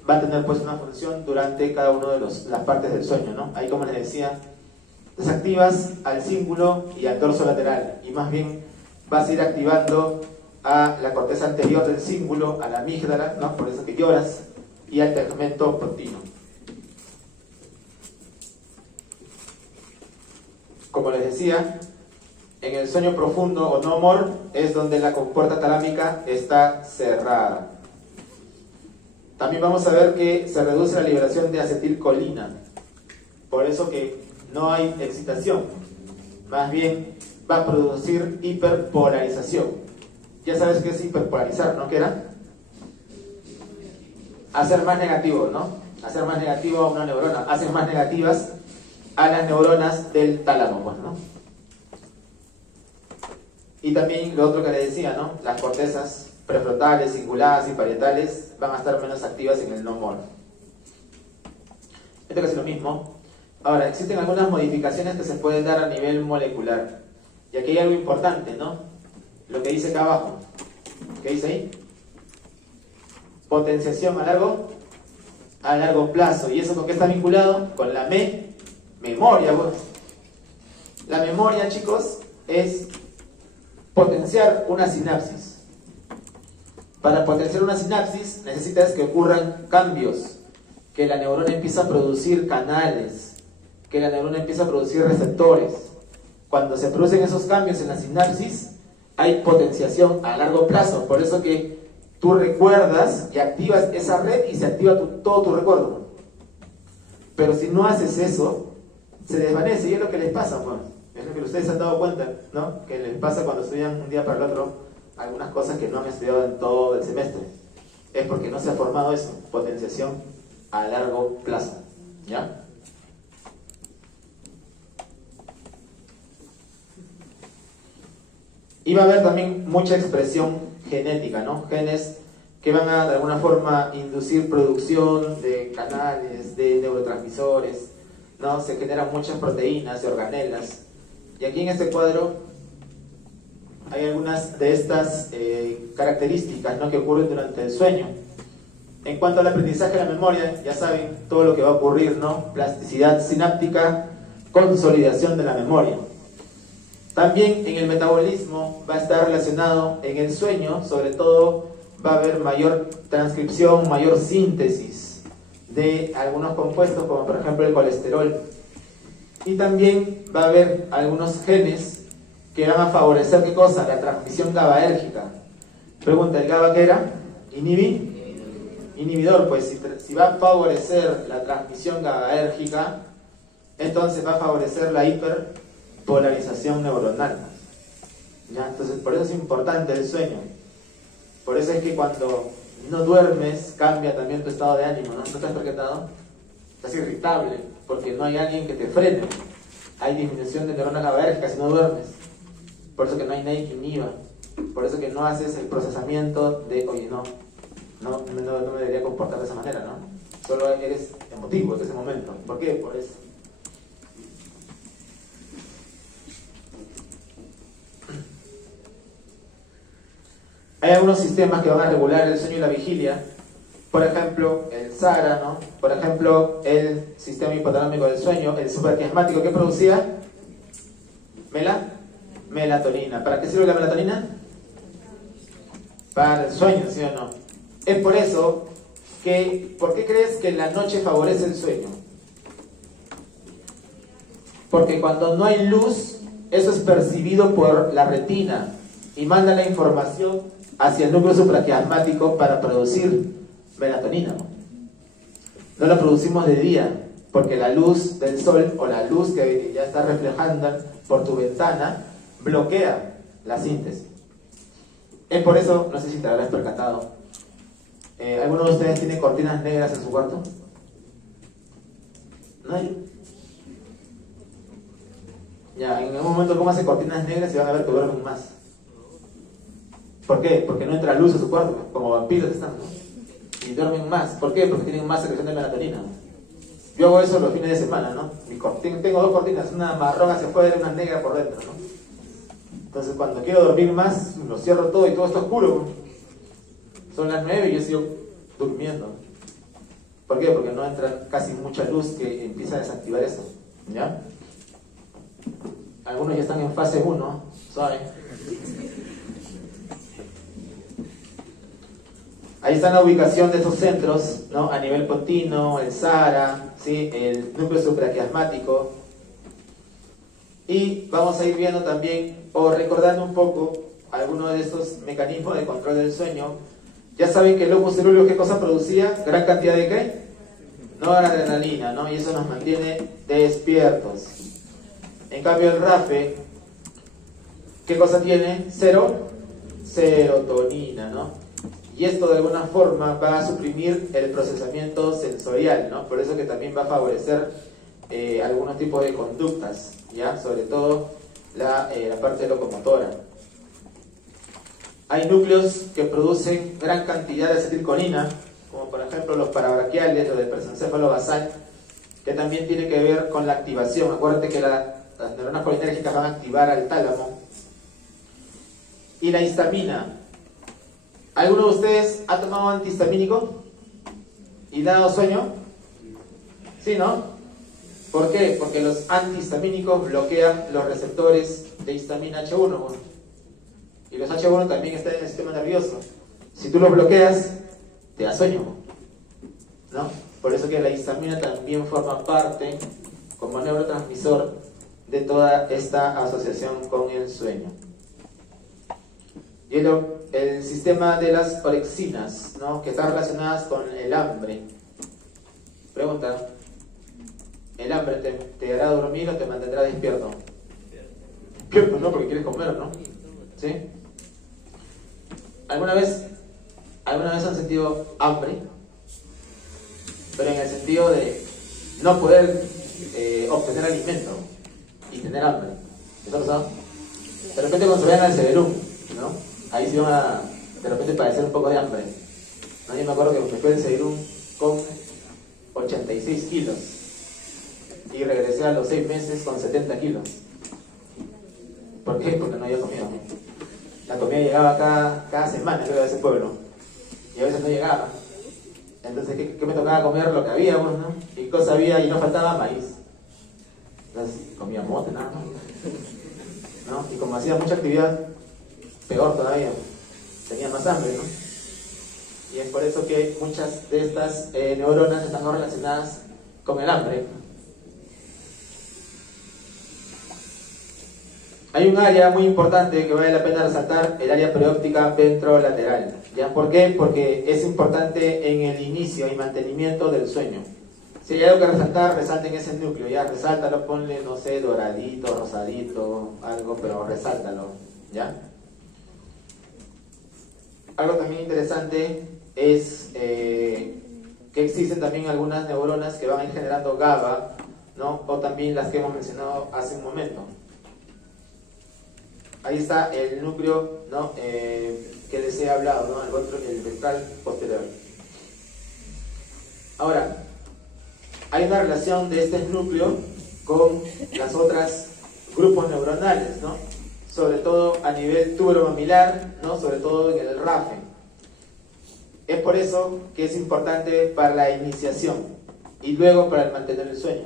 va a tener pues una función durante cada una de las partes del sueño, ¿no? Ahí, como les decía, desactivas al cíngulo y al dorso lateral, y más bien vas a ir activando a la corteza anterior del cíngulo, a la amígdala, ¿no? Por eso que lloras, y al tegmento pontino. Como les decía, en el sueño profundo o no more es donde la compuerta talámica está cerrada. También vamos a ver que se reduce la liberación de acetilcolina, por eso que no hay excitación, más bien va a producir hiperpolarización. Ya sabes qué es hiperpolarizar, ¿no? ¿Qué era? Hacer más negativo, ¿no? Hacer más negativo a una neurona, hacer más negativas a las neuronas del tálamo, pues, ¿no? Y también lo otro que le decía, ¿no? Las cortezas prefrontales, cinguladas y parietales van a estar menos activas en el no more. Esto es lo mismo. Ahora, existen algunas modificaciones que se pueden dar a nivel molecular. Y aquí hay algo importante, ¿no? Lo que dice acá abajo. ¿Qué dice ahí? Potenciación a largo plazo. ¿Y eso con qué está vinculado? Con la memoria, pues. La memoria, chicos, es potenciar una sinapsis. Para potenciar una sinapsis necesitas que ocurran cambios, que la neurona empiece a producir canales, que la neurona empiece a producir receptores. Cuando se producen esos cambios en la sinapsis, hay potenciación a largo plazo. Por eso que tú recuerdas y activas esa red y se activa todo tu recuerdo. Pero si no haces eso, se desvanece, y es lo que les pasa, pues. Es lo que ustedes se han dado cuenta, ¿no? Que les pasa cuando estudian un día para el otro algunas cosas que no han estudiado en todo el semestre. Es porque no se ha formado eso, potenciación a largo plazo, ¿ya? Y va a haber también mucha expresión genética, ¿no? Genes que van a de alguna forma inducir producción de canales, de neurotransmisores, ¿no? Se generan muchas proteínas y organelas. Y aquí en este cuadro hay algunas de estas características, ¿no? Que ocurren durante el sueño. En cuanto al aprendizaje de la memoria, ya saben todo lo que va a ocurrir, ¿no? Plasticidad sináptica, consolidación de la memoria. También en el metabolismo va a estar relacionado en el sueño, sobre todo va a haber mayor transcripción, mayor síntesis de algunos compuestos, como por ejemplo el colesterol. Y también va a haber algunos genes que van a favorecer, ¿qué cosa? La transmisión GABAérgica. Pregunta, ¿el GABA qué era? Inhibidor. Pues si va a favorecer la transmisión GABAérgica, entonces va a favorecer la hiperpolarización neuronal. ¿Ya? Entonces, por eso es importante el sueño. Por eso es que cuando no duermes, cambia también tu estado de ánimo, ¿no? ¿No te has percatado? estás irritable, porque no hay alguien que te frene. Hay disminución de neuronas GABAérgicas si no duermes. Por eso que no hay nadie que inhiba. Por eso que no haces el procesamiento de, oye, no me debería comportar de esa manera, ¿no? Solo eres emotivo en ese momento. ¿Por qué? Por eso. Hay algunos sistemas que van a regular el sueño y la vigilia. Por ejemplo, el SARA, ¿no? Por ejemplo, el sistema hipotalámico del sueño, el supraquiasmático, ¿qué producía? Melatonina. ¿Para qué sirve la melatonina? Para el sueño, ¿sí o no? Es por eso que, ¿por qué crees que la noche favorece el sueño? Porque cuando no hay luz, eso es percibido por la retina y manda la información hacia el núcleo supraquiasmático para producir melatonina. No la producimos de día, porque la luz del sol o la luz que ya está reflejando por tu ventana bloquea la síntesis. Es por eso, no sé si te habrás percatado, ¿alguno de ustedes tiene cortinas negras en su cuarto? ¿No hay? Ya, en algún momento como hace cortinas negras y van a ver que duermen más. ¿Por qué? Porque no entra luz a su cuarto, como vampiros están, ¿no? Y duermen más. ¿Por qué? Porque tienen más secreción de melatonina. Yo hago eso los fines de semana, ¿no? Tengo dos cortinas, una marrón hacia afuera y una negra por dentro, ¿no? Entonces cuando quiero dormir más, lo cierro todo y todo está oscuro. Son las 9 y yo sigo durmiendo. ¿Por qué? Porque no entra casi mucha luz que empieza a desactivar eso. ¿Ya? Algunos ya están en fase 1, ¿saben? Ahí está la ubicación de estos centros, ¿no? A nivel continuo, el SARA, ¿sí? El núcleo supraquiasmático. Y vamos a ir viendo también, o recordando un poco, algunos de estos mecanismos de control del sueño. Ya saben que el lobo cerúleo, ¿qué cosa producía? Gran cantidad de ¿qué? Noradrenalina, ¿no? Y eso nos mantiene despiertos. En cambio el RAFE, ¿qué cosa tiene? Serotonina, ¿no? Y esto de alguna forma va a suprimir el procesamiento sensorial, ¿no? Por eso que también va a favorecer algunos tipos de conductas, ¿ya? Sobre todo la parte locomotora. Hay núcleos que producen gran cantidad de acetilcolina, como por ejemplo los parabraquiales o del presencéfalo basal, que también tiene que ver con la activación. Acuérdate que las neuronas colinérgicas van a activar al tálamo. Y la histamina. ¿Alguno de ustedes ha tomado antihistamínico y dado sueño? ¿Sí, no? ¿Por qué? Porque los antihistamínicos bloquean los receptores de histamina H1. ¿No? Y los H1 también están en el sistema nervioso. Si tú los bloqueas, te da sueño, ¿no? Por eso que la histamina también forma parte, como neurotransmisor, de toda esta asociación con el sueño. Y el sistema de las orexinas, ¿no? Que están relacionadas con el hambre. Pregunta: ¿el hambre te hará dormir o te mantendrá despierto? Despierto, ¿no? Porque quieres comer, ¿no? ¿Sí? ¿Alguna vez han sentido hambre? Pero en el sentido de no poder obtener alimento y tener hambre. ¿Qué está pasando? De repente cuando se vayan al Severum, ¿no? Ahí se van a de repente padecer un poco de hambre, ¿no? Yo me acuerdo que me fui al Severum con 86 kilos y regresé a los 6 meses con 70 kilos. ¿Por qué? Porque no había comido. La comida llegaba cada semana, creo, de ese pueblo, y a veces no llegaba. Entonces, ¿qué me tocaba comer? Lo que había, pues, ¿no? Y cosa había y no faltaba maíz. Entonces, comía mote, nada más, ¿no? Y como hacía mucha actividad, peor todavía, tenía más hambre, ¿no? Y es por eso que muchas de estas neuronas están relacionadas con el hambre. Hay un área muy importante que vale la pena resaltar, el área perióptica ventrolateral. ¿Ya? ¿Por qué? Porque es importante en el inicio y mantenimiento del sueño. Si hay algo que resaltar, resalten ese núcleo, ya, resáltalo, ponle, no sé, doradito, rosadito, algo, pero resáltalo, ¿ya? Algo también interesante es que que existen también algunas neuronas que van a ir generando GABA, ¿no? O también las que hemos mencionado hace un momento. Ahí está el núcleo, ¿no? Que les he hablado, ¿no? El ventral posterior. Ahora, hay una relación de este núcleo con las otras grupos neuronales, ¿no? Sobre todo a nivel tuberomamilar, ¿no? Sobre todo en el RAFE. Es por eso que es importante para la iniciación y luego para el mantener el sueño.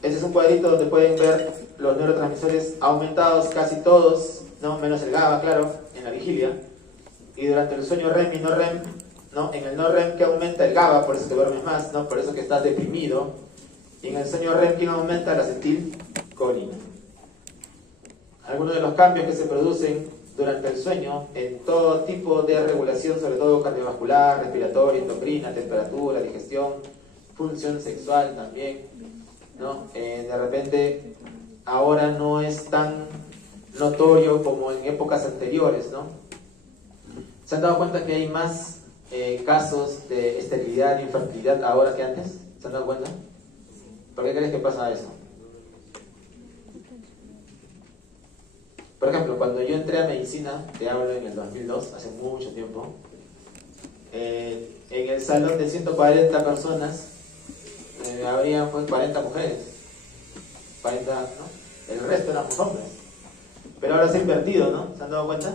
Este es un cuadrito donde pueden ver los neurotransmisores aumentados casi todos, ¿no? Menos el GABA, claro, en la vigilia. Y durante el sueño REM y no REM, ¿no? En el no REM que aumenta el GABA, por eso te duermes más, ¿no? Por eso que estás deprimido. Y en el sueño REM, ¿quién aumenta? La acetilcolina. Algunos de los cambios que se producen durante el sueño en todo tipo de regulación, sobre todo cardiovascular, respiratoria, endocrina, temperatura, digestión, función sexual también, ¿no? De repente ahora no es tan notorio como en épocas anteriores, ¿no? ¿Se han dado cuenta que hay más casos de esterilidad e infertilidad ahora que antes? ¿Se han dado cuenta? ¿Por qué crees que pasa eso? Por ejemplo, cuando yo entré a medicina, te hablo en el 2002, hace mucho tiempo, en el salón de 140 personas habría pues 40 mujeres, 40, ¿no? El resto éramos hombres. Pero ahora se ha invertido, ¿no? ¿Se han dado cuenta?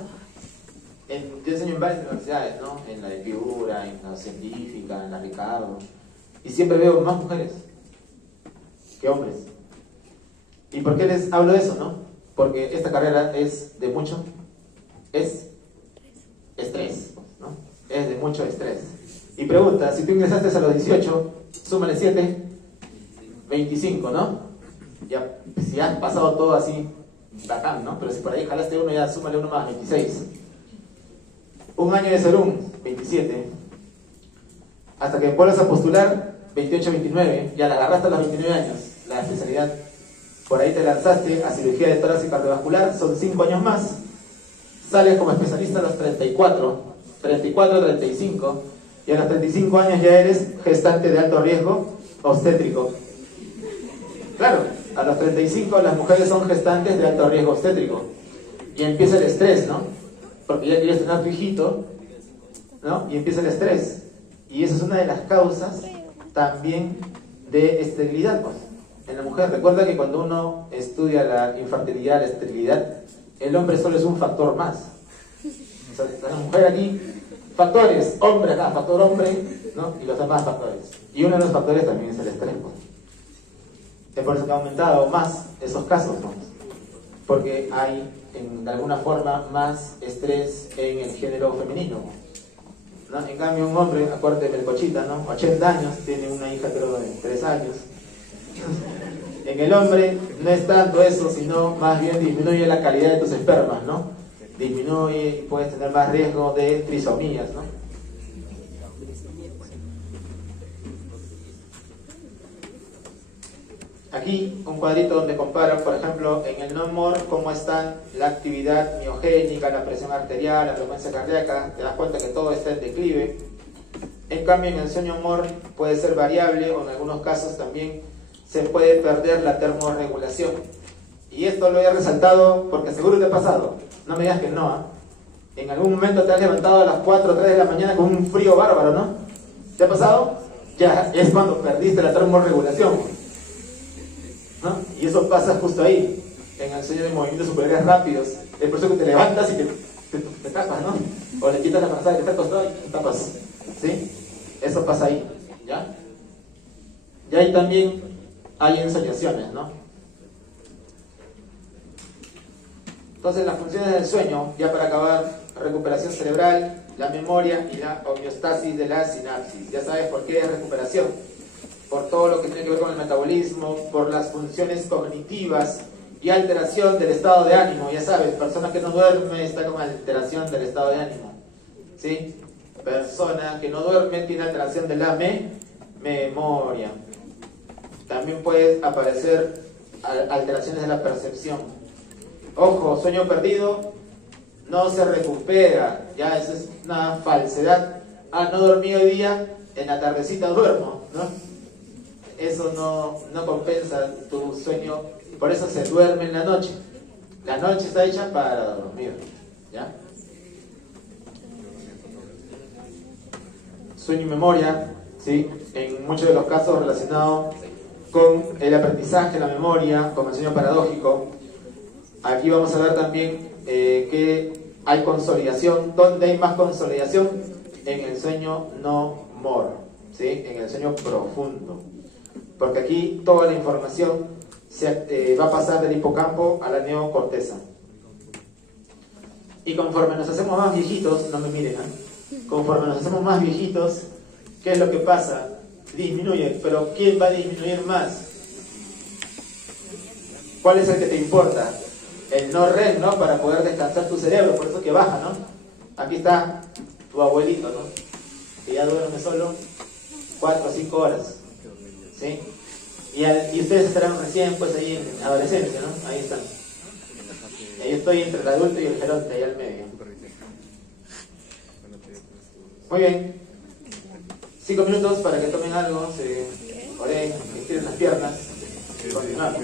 Yo enseño en varias universidades, ¿no? En la de Piura, en la científica, en la Ricardo, y siempre veo más mujeres que hombres. ¿Y por qué les hablo de eso, no? Porque esta carrera es de mucho estrés, ¿no? Es de mucho estrés. Y pregunta, si tú ingresaste a los 18, súmale 7, 25, ¿no? Ya, si has pasado todo así, bacán, ¿no? Pero si por ahí jalaste uno, ya súmale uno más, 26. Un año de Serum, 27. Hasta que vuelvas a postular, 28, 29. Ya la agarraste a los 29 años, la especialidad. Por ahí te lanzaste a cirugía de tórax y cardiovascular, son 5 años más. Sales como especialista a los 34, 35, y a los 35 años ya eres gestante de alto riesgo obstétrico. Claro, a los 35 las mujeres son gestantes de alto riesgo obstétrico. Y empieza el estrés, ¿no? Porque ya quieres tener a tu hijito, ¿no? Y empieza el estrés. Y esa es una de las causas también de esterilidad, pues. En la mujer, recuerda que cuando uno estudia la infertilidad, la esterilidad, el hombre solo es un factor más. O sea, la mujer aquí, factores, hombre acá, factor hombre, ¿no? Y los demás factores. Y uno de los factores también es el estrés, pues. Es por eso que ha aumentado más esos casos, ¿no? Porque hay, de alguna forma, más estrés en el género femenino, ¿no? En cambio, un hombre, acuérdate de Melcochita, ¿no? 80 años, tiene una hija pero de 3 años. En el hombre no es tanto eso, sino más bien disminuye la calidad de tus espermas, ¿no? Disminuye y puedes tener más riesgo de trisomías, ¿no? Aquí un cuadrito donde comparan, por ejemplo, en el no-more cómo están la actividad miogénica, la presión arterial, la frecuencia cardíaca. Te das cuenta que todo está en declive. En cambio, en el sueño-more puede ser variable, o en algunos casos también se puede perder la termorregulación. Y esto lo he resaltado porque seguro te ha pasado. No me digas que no, ¿eh? En algún momento te has levantado a las 4 o 3 de la mañana con un frío bárbaro, ¿no? ¿Te ha pasado? Ya es cuando perdiste la termorregulación, ¿no? Y eso pasa justo ahí, en el sueño de movimientos superiores rápidos. Es por eso que te levantas y te tapas, ¿no? O le quitas la panza que está acostado y te tapas, ¿sí? Eso pasa ahí, ¿ya? Y ahí también hay ensoñaciones, ¿no? Entonces, las funciones del sueño, ya para acabar: recuperación cerebral, la memoria y la homeostasis de la sinapsis. Ya sabes por qué es recuperación. Por todo lo que tiene que ver con el metabolismo, por las funciones cognitivas y alteración del estado de ánimo. Ya sabes, persona que no duerme está con alteración del estado de ánimo, ¿sí? Persona que no duerme tiene alteración de la memoria. También puede aparecer alteraciones de la percepción. Ojo, sueño perdido no se recupera, ya eso es una falsedad. Ah, no dormí hoy día, en la tardecita duermo, ¿no? Eso no compensa tu sueño, por eso se duerme en la noche. La noche está hecha para dormir, ¿ya? Sueño y memoria, ¿sí? En muchos de los casos relacionados con el aprendizaje, la memoria, con el sueño paradójico. Aquí vamos a ver también que hay consolidación. ¿Dónde hay más consolidación? En el sueño no moro, ¿sí? En el sueño profundo. Porque aquí toda la información va a pasar del hipocampo a la neocorteza. Y conforme nos hacemos más viejitos, no me miren, conforme nos hacemos más viejitos, ¿qué es lo que pasa? Disminuye, pero ¿quién va a disminuir más? ¿Cuál es el que te importa? El no REM, ¿no? Para poder descansar tu cerebro, por eso que baja, ¿no? Aquí está tu abuelito, ¿no? Que ya duerme solo 4 o 5 horas, ¿sí? Y ustedes estarán recién, pues, ahí en adolescencia, ¿no? Ahí están. Yo estoy entre el adulto y el geronte, ahí al medio. Muy bien. 5 minutos para que tomen algo, se oreen, estiren las piernas y continuamos.